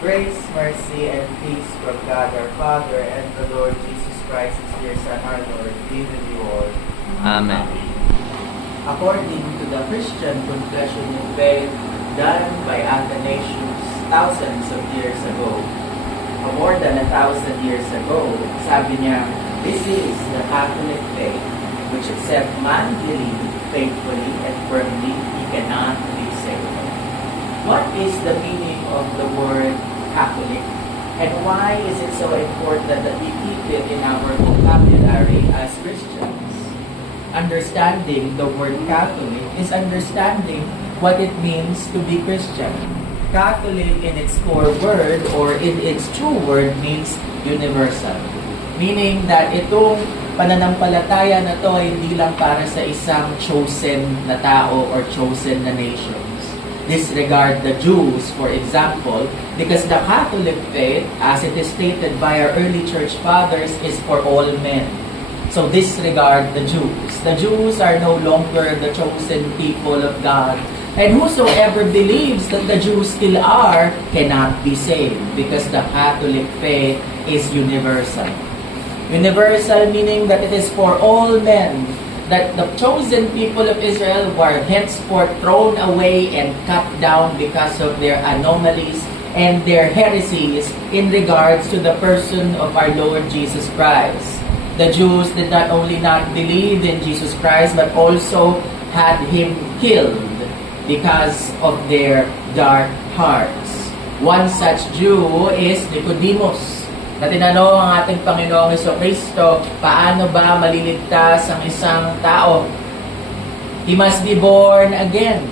Grace, mercy, and peace from God our Father and the Lord Jesus Christ, His dear Son, our Lord, be with you all. Amen. According to the Christian confession of faith done by Athanasius thousands of years ago, more than 1,000 years ago, sabi niya, this is the Catholic faith, which except man believe faithfully and firmly, he cannot be saved. What is the meaning of the word Catholic? And why is it so important that we keep it in our vocabulary as Christians? Understanding the word Catholic is understanding what it means to be Christian. Catholic in its core word or in its true word means universal. Meaning that itong pananampalataya na to ay hindi lang para sa isang chosen na tao or chosen na nations. Disregard the Jews, for example, because the Catholic faith, as it is stated by our early church fathers, is for all men. So disregard the Jews. The Jews are no longer the chosen people of God. And whosoever believes that the Jews still are cannot be saved because the Catholic faith is universal. Universal meaning that it is for all men, that the chosen people of Israel were henceforth thrown away and cut down because of their anomalies and their heresies in regards to the person of our Lord Jesus Christ. The Jews did not only not believe in Jesus Christ but also had Him killed because of their dark hearts. One such Jew is Nicodemus, na tinanong ang ating Panginoong Jesucristo, paano ba maliligtas ang isang tao? He must be born again.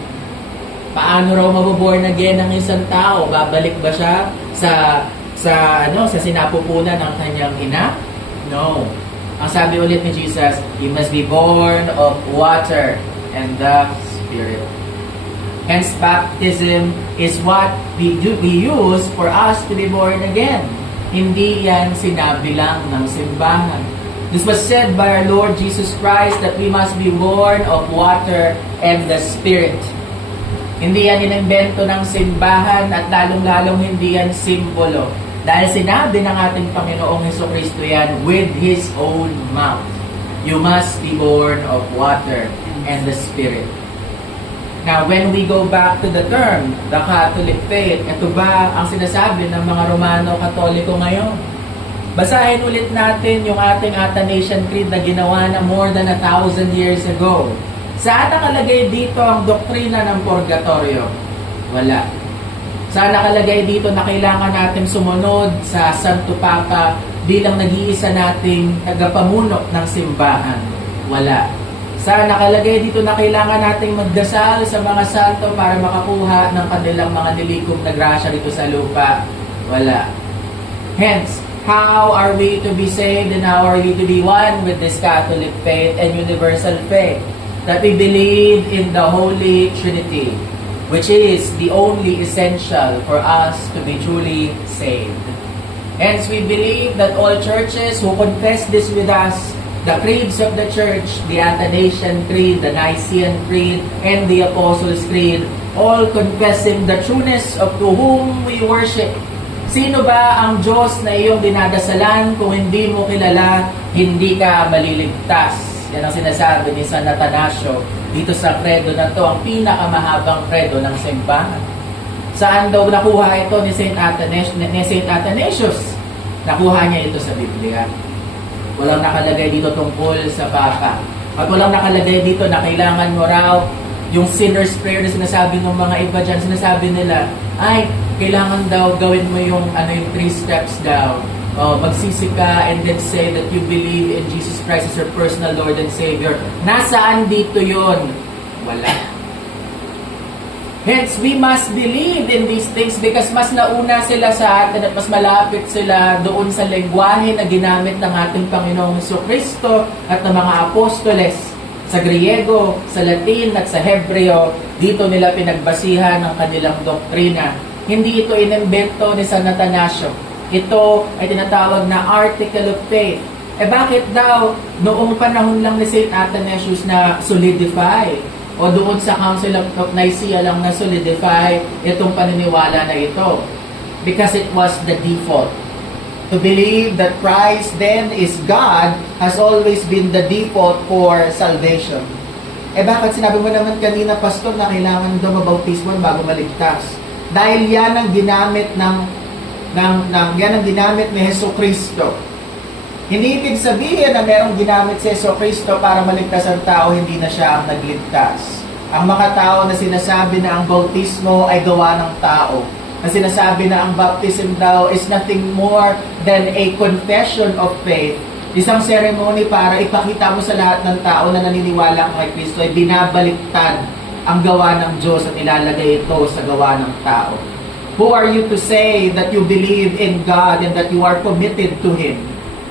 Paano raw mabuborn again ang isang tao? Babalik ba siya sa sinapupunan ng kanyang ina? No. Ang sabi ulit ni Jesus, he must be born of water and the Spirit. Hence, baptism is what we use for us to be born again. Hindi yan sinabi lang ng simbahan. This was said by our Lord Jesus Christ that we must be born of water and the Spirit. Hindi yan inimbento ng simbahan at lalong-lalong hindi yan simbolo. Dahil sinabi ng ating Panginoong Jesucristo yan with His own mouth. You must be born of water and the Spirit. Now, when we go back to the term, the Catholic faith, ito ba ang sinasabi ng mga Romano-Katoliko ngayon? Basahin ulit natin yung ating Athanasian Creed na ginawa na more than 1,000 years ago. Saan nakalagay dito ang doktrina ng purgatorio? Wala. Saan nakalagay dito na kailangan natin sumunod sa Santo Papa bilang nag-iisa nating tagapamuno ng simbahan? Wala. Saan nakalagay dito na kailangan nating magdasal sa mga santo para makakuha ng kanilang mga nilikom na grasya dito sa lupa? Wala. Hence, how are we to be saved and how are we to be one with this Catholic faith and universal faith? That we believe in the Holy Trinity, which is the only essential for us to be truly saved. Hence, we believe that all churches who confess this with us, the creeds of the Church, the Athanasian Creed, the Nicene Creed, and the Apostles' Creed, all confessing the trueness of to whom we worship. Sino ba ang Diyos na iyong dinadasalan? Kung hindi mo kilala, hindi ka maliligtas. Yan ang sinasabi ni San Atanasio dito sa credo na to, ang pinakamahabang credo ng simbahan. Saan daw nakuha ito ni Saint Athanasius? Nakuha niya ito sa Biblia. Walang nakalagay dito tungkol sa Papa. At walang nakalagay dito na kailangan mo raw yung sinner's prayer na sinasabi ng mga iba dyan. Sinasabi nila, ay, kailangan daw gawin mo yung 3 steps daw. Magsisi ka and then say that you believe in Jesus Christ as your personal Lord and Savior. Nasaan dito yon? Wala. Hence, we must believe in these things because mas nauna sila sa atin at mas malapit sila doon sa lengguwahe na ginamit ng ating Panginoong Jesucristo at ng mga apostoles. Sa Griego, sa Latin at sa Hebreo, dito nila pinagbasihan ang kanilang doktrina. Hindi ito inimbento ni San Atanasio. Ito ay tinatawag na article of faith. Bakit daw noong panahon lang ni St. Athanasius na solidify? O doon sa Council of Nicaea lang na solidify itong paniniwala na ito? because it was the default. To believe that Christ then is God has always been the default for salvation. Bakit sinabi mo naman kanina, Pastor, na kailangan daw mabautismo bago maligtas? Dahil yan ang ginamit yan ang ginamit ni Jesucristo. Hindi ibig sabihin na merong ginamit si Jesucristo para maligtas ang tao, hindi na siya ang nagligtas. Ang mga tao na sinasabi na ang bautismo ay gawa ng tao, na sinasabi na ang baptism daw is nothing more than a confession of faith, isang ceremony para ipakita mo sa lahat ng tao na naniniwala kay Kristo ay binabaliktad ang gawa ng Diyos at ilalagay ito sa gawa ng tao. Who are you to say that you believe in God and that you are committed to Him?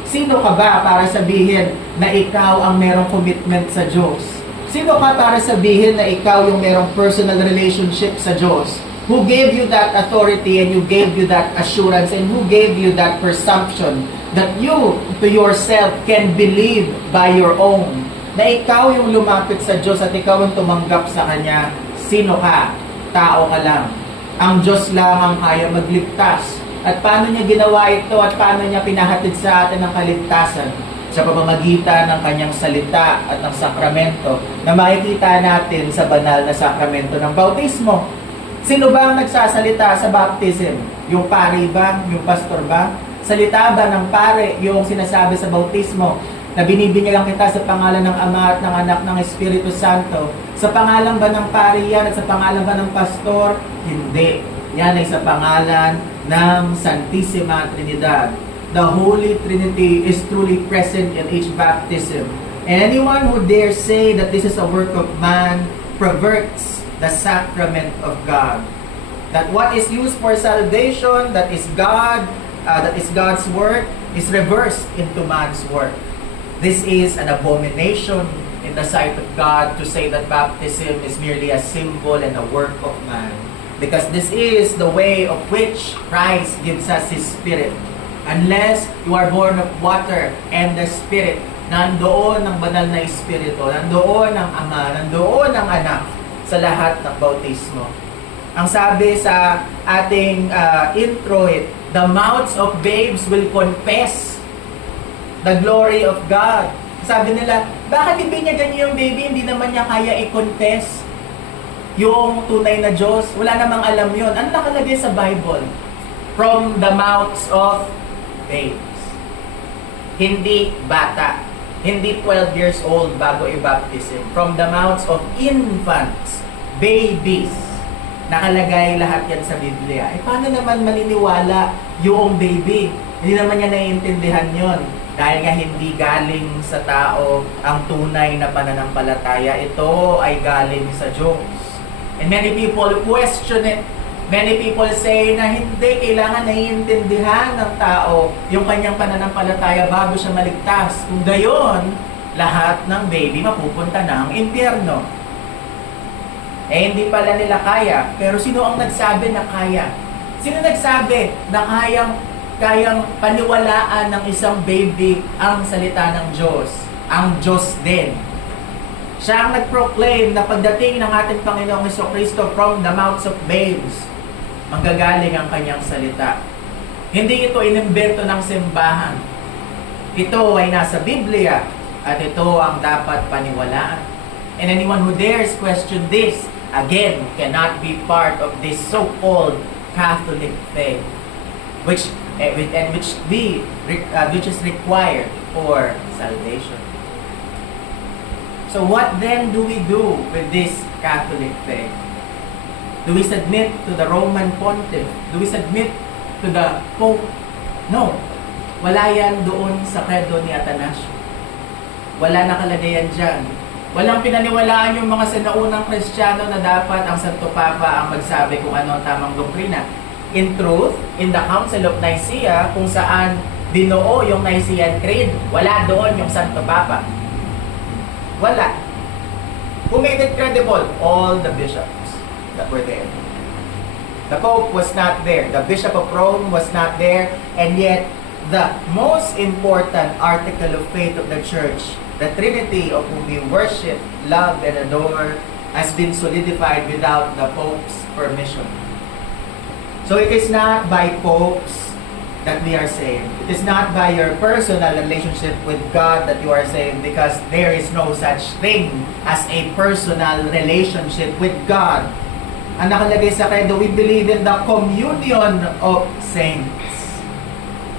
Sino ka ba para sabihin na ikaw ang merong commitment sa Diyos? Sino ka para sabihin na ikaw yung merong personal relationship sa Diyos? Who gave you that authority and who gave you that assurance and who gave you that presumption that you to yourself can believe by your own? Na ikaw yung lumapit sa Diyos at ikaw yung tumanggap sa Kanya. Sino ka? Tao ka lang. Ang Diyos lang ang kaya magligtas. At paano niya ginawa ito at paano niya pinahatid sa atin ang kaligtasan? Sa pamamagitan ng Kanyang salita at ng sakramento na makikita natin sa banal na sakramento ng bautismo. Sino ba ang nagsasalita sa baptism? Yung pare ba? Yung pastor ba? Salita ba ng pare yung sinasabi sa bautismo? Na binibinyagan kita sa pangalan ng Ama at ng Anak ng Espiritu Santo. Sa pangalan ba ng pare yan at sa pangalan ba ng pastor? Hindi. Yan ay sa pangalan ng Santissima Trinidad. The Holy Trinity is truly present in each baptism. And anyone who dares say that this is a work of man perverts the sacrament of God. That what is used for salvation, that is God's work, is reversed into man's work. This is an abomination in the sight of God to say that baptism is merely a symbol and a work of man. Because this is the way of which Christ gives us His Spirit. Unless you are born of water and the Spirit, nandoon ang banal na Espiritu, nandoon ang Ama, nandoon ang Anak, sa lahat ng bautismo. Ang sabi sa ating intro, the mouths of babes will confess the glory of God. Sabi nila, bakit ibinyagan niyo yung baby? Hindi naman niya kaya i-confess yung tunay na Diyos. Wala namang alam yun. Ano nakalagay sa Bible? From the mouths of babes. Hindi bata. Hindi 12 years old bago i-baptism. From the mouths of infants, babies. Nakalagay lahat yan sa Biblia. Paano naman maniniwala yung baby? Hindi naman niya naiintindihan yon. Dahil nga hindi galing sa tao ang tunay na pananampalataya. Ito ay galing sa Diyos. And many people question it. Many people say na hindi kailangan naiintindihan ng tao yung kanyang pananampalataya bago siya maligtas. Kung gayon, lahat ng baby mapupunta ng impyerno. Hindi pala nila kaya. Pero sino ang nagsabi na kaya? Sino nagsabi na kayang paniwalaan ng isang baby ang salita ng Diyos? Ang Diyos din. Siya ang nag-proclaim na pagdating ng ating Panginoong Jesucristo from the mouths of babes, manggagaling ang kanyang salita. Hindi ito inimbento ng simbahan. Ito ay nasa Biblia at ito ang dapat paniwalaan. And anyone who dares question this, again, cannot be part of this so-called Catholic faith, which is required for salvation. So what then do we do with this Catholic faith? Do we submit to the Roman Pontiff? Do we submit to the Pope? No. Wala yan doon sa credo ni Atanasio. Wala nakalagay yan dyan. Walang pinaniwalaan yung mga sinaunang Kristiyano na dapat ang Santo Papa ang magsabi kung ano ang tamang doktrina. In truth, in the Council of Nicaea, kung saan binuo yung Nicene Creed, wala doon yung Santo Papa. Wala. Who made it credible? All the bishops that were there. The Pope was not there. The Bishop of Rome was not there. And yet, the most important article of faith of the Church, the Trinity of whom we worship, love, and adore, has been solidified without the Pope's permission. So it is not by popes that we are saved. It is not by your personal relationship with God that you are saved, because there is no such thing as a personal relationship with God. Ang nakalagay sa credo, we believe in the communion of saints.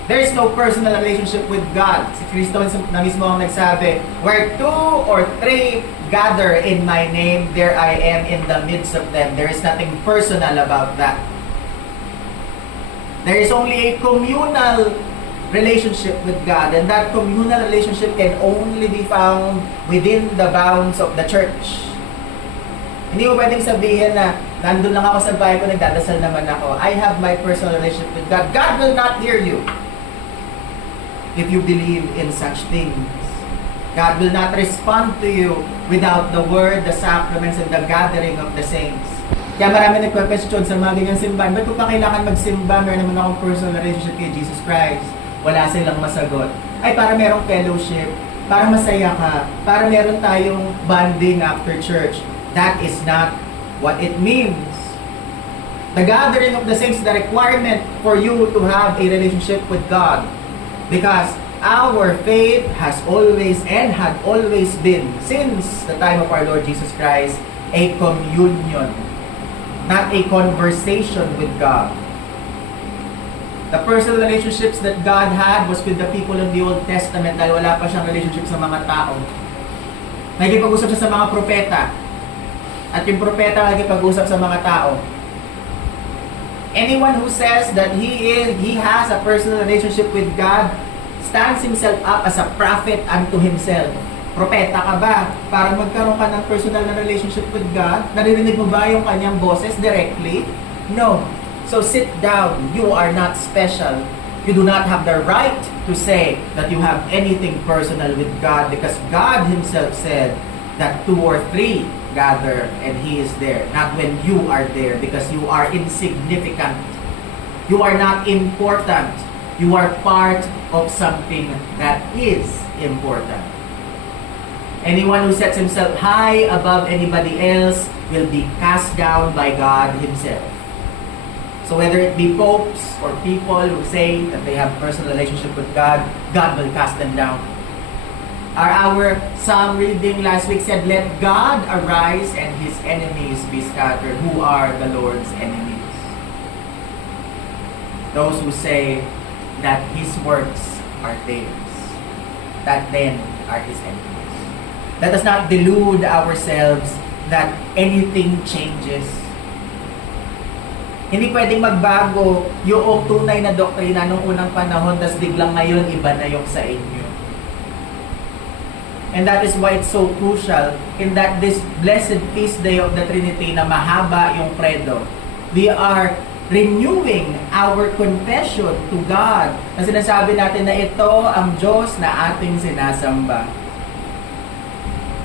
There is no personal relationship with God. Si Kristo na mismo ang nagsabi, where 2 or 3 gather in my name, there I am in the midst of them. There is nothing personal about that. There is only a communal relationship with God, and that communal relationship can only be found within the bounds of the church. Hindi mo pwedeng sabihin na nandun lang ako sa bahay ko, nagdadasal naman ako. I have my personal relationship with God. God will not hear you if you believe in such things. God will not respond to you without the word, the sacraments, and the gathering of the saints. Kaya marami nagpa-question sa mga ganyang simbahan, ba't ko pa kailangan magsimba? Meron naman akong personal relationship kay Jesus Christ. Wala silang masagot. Ay, para merong fellowship, para masaya ka, para meron tayong bonding after church. That is not what it means. The gathering of the saints is the requirement for you to have a relationship with God. Because our faith has always and had always been, since the time of our Lord Jesus Christ, a communion, not a conversation with God. The personal relationships that God had was with the people in the Old Testament, dahil wala pa siyang relationship sa mga tao. Nagkipag-usap siya sa mga propeta. At yung propeta nagkipag-usap sa mga tao. Anyone who says that he has a personal relationship with God stands himself up as a prophet unto himself. Propeta ka ba para magkaroon ka ng personal na relationship with God? Naririnig mo ba yung kanyang boses directly? No. So sit down. You are not special. You do not have the right to say that you have anything personal with God, because God Himself said that 2 or 3 gather and He is there. Not when you are there, because you are insignificant. You are not important. You are part of something that is important. Anyone who sets himself high above anybody else will be cast down by God Himself. So whether it be popes or people who say that they have personal relationship with God, God will cast them down. Our psalm reading last week said, "Let God arise and His enemies be scattered." Who are the Lord's enemies? Those who say that His works are theirs, that then are His enemies. Let us not delude ourselves that anything changes. Hindi pwedeng magbago yung tunay na doktrina nung unang panahon, tas biglang ngayon iba na yung sa inyo. And that is why it's so crucial in that this blessed feast day of the Trinity na mahaba yung credo, we are renewing our confession to God. Na sinasabi natin na ito ang Diyos na ating sinasamba.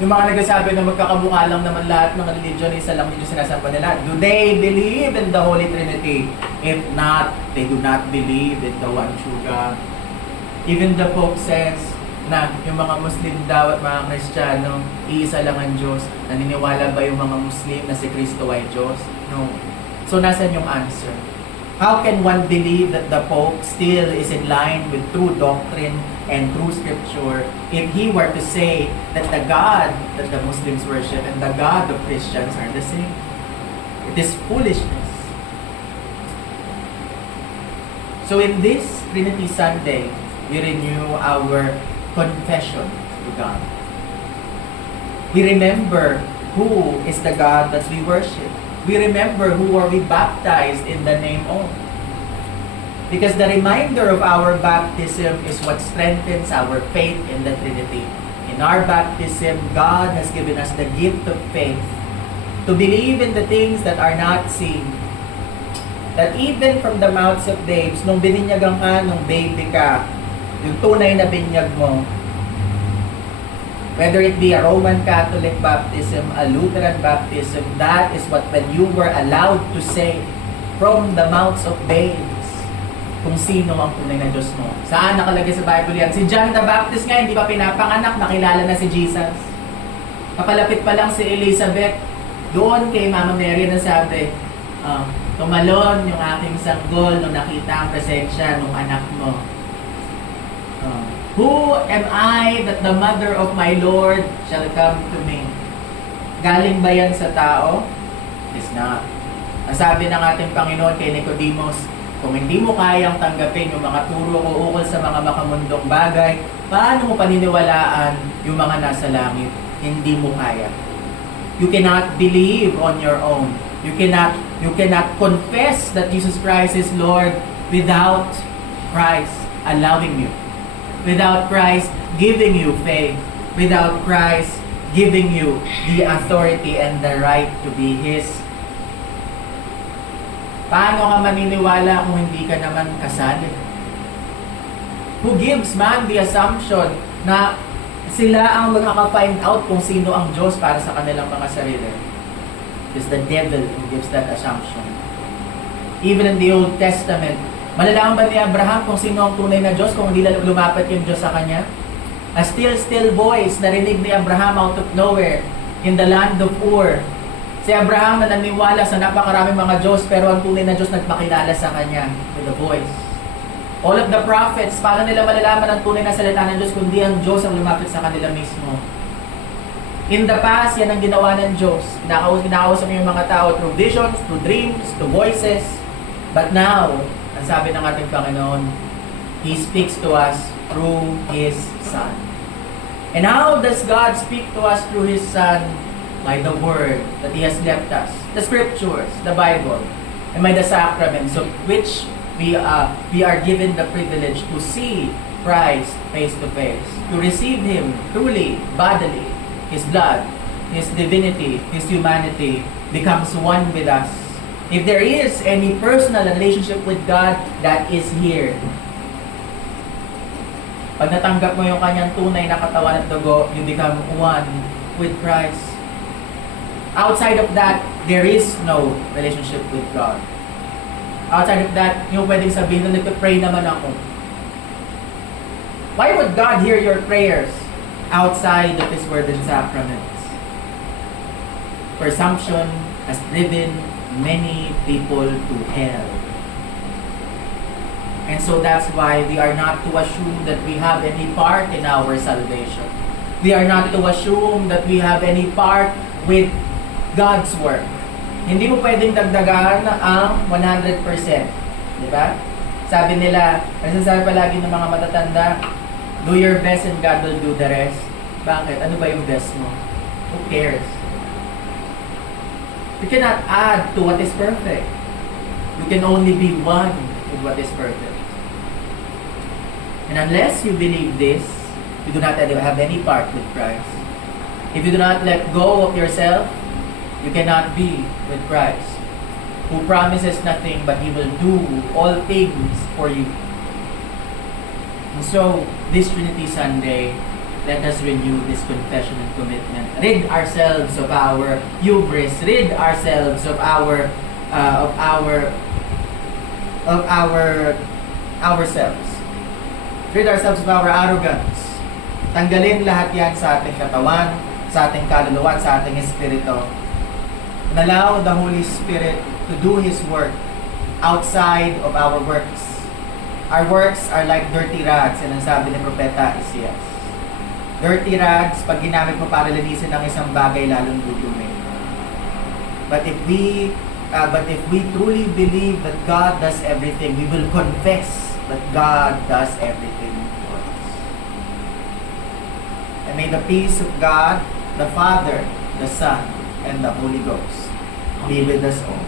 Yung mga nagsasabi na magkakamukha lang naman lahat ng religion, isa lang yung sinasamba nila. Do they believe in the Holy Trinity? If not, they do not believe in the one true God. Even the Pope says na yung mga Muslim daw at mga Kristiyano, iisa lang ang Diyos. Naniniwala ba yung mga Muslim na si Kristo ay Diyos? No. So, nasan yung answer? How can one believe that the Pope still is in line with true doctrine and true scripture if he were to say that the God that the Muslims worship and the God of Christians are the same? It is foolishness. So in this Trinity Sunday, we renew our confession to God. We remember who is the God that we worship. We remember who are we baptized in the name of. Because the reminder of our baptism is what strengthens our faith in the Trinity. In our baptism, God has given us the gift of faith to believe in the things that are not seen. That even from the mouths of babes, nung bininyagan ka, nung baby ka, yung tunay na binyag mo, whether it be a Roman Catholic baptism, a Lutheran baptism, that is what when you were allowed to say from the mouths of babes kung sino ang tunay na Diyos mo. Saan nakalagay sa Bible yan? Si John the Baptist nga, hindi pa pinapanganak, nakilala na si Jesus. Kapalapit pa lang si Elizabeth, doon kay Mama Mary na sabi, Tumalon yung aking sanggol nung nakita ang presensya ng anak mo. Who am I that the mother of my Lord shall come to me? Galing ba yan sa tao? It's not. Ang sabi ng ating Panginoon kay Nicodemus, kung hindi mo kayang tanggapin yung mga turo ko ukol sa mga makamundong bagay, paano mo paniniwalaan yung mga nasa langit? Hindi mo kaya. You cannot believe on your own. You cannot confess that Jesus Christ is Lord without Christ allowing you. Without Christ giving you faith. Without Christ giving you the authority and the right to be His. Paano ka maniniwala kung hindi ka naman kasali? Who gives man the assumption na sila ang magkaka-find out kung sino ang Diyos para sa kanilang mga sarili? It's the devil who gives that assumption. Even in the Old Testament, malalaman ba ni Abraham kung sino ang tunay na Diyos kung hindi lumapit yung Diyos sa kanya? A still voice narinig ni Abraham out of nowhere in the land of Ur. Si Abraham na naniwala sa napakaraming mga Diyos pero ang tunay na Diyos nagpakilala sa kanya with a voice. All of the prophets, paano nila malalaman ang tunay na salita ng Diyos kundi ang Diyos ang lumapit sa kanila mismo? In the past, yan ang ginawa ng Diyos. Kinakausap niya yung mga tao through visions, through dreams, through voices. But now, ang sabi ng ating Panginoon, He speaks to us through His Son. And how does God speak to us through His Son? By the Word that He has left us. The Scriptures, the Bible, and by the sacraments of which we are given the privilege to see Christ face to face, to receive Him truly, bodily. His blood, His divinity, His humanity becomes one with us. If there is any personal relationship with God, that is here. Pag natanggap mo yung kanyang tunay na katawan at dugo, you become one with Christ. Outside of that, there is no relationship with God. Outside of that, yung pwedeng sabihin na nagpe-pray naman ako. Why would God hear your prayers outside of His Word and Sacraments? Presumption has driven many people to hell. And so that's why we are not to assume that we have any part in our salvation. We are not to assume that we have any part with God's work. Hindi mo pwedeng dagdagan ang 100%. Di ba? Sabi nila, nasasabi palagi ng mga matatanda, do your best and God will do the rest. Bakit? Ano ba yung best mo? Who cares? You cannot add to what is perfect. You can only be one with what is perfect. And unless you believe this, you do not have any part with Christ. If you do not let go of yourself, you cannot be with Christ, who promises nothing but He will do all things for you. And so, this Trinity Sunday, let us renew this confession and commitment. Rid ourselves of our hubris. Rid ourselves of ourselves. Rid ourselves of our arrogance. Tanggalin lahat yan sa ating katawan, sa ating kaluluwa, sa ating espiritu. And allow the Holy Spirit to do His work outside of our works. Our works are like dirty rags, and ang sabi ni Propeta Isias. Dirty rags, pag ginamit mo para linisin ang isang bagay, lalong dudumi. But if we truly believe that God does everything, we will confess that God does everything for us. And may the peace of God, the Father, the Son, and the Holy Ghost be with us all.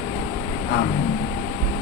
Amen.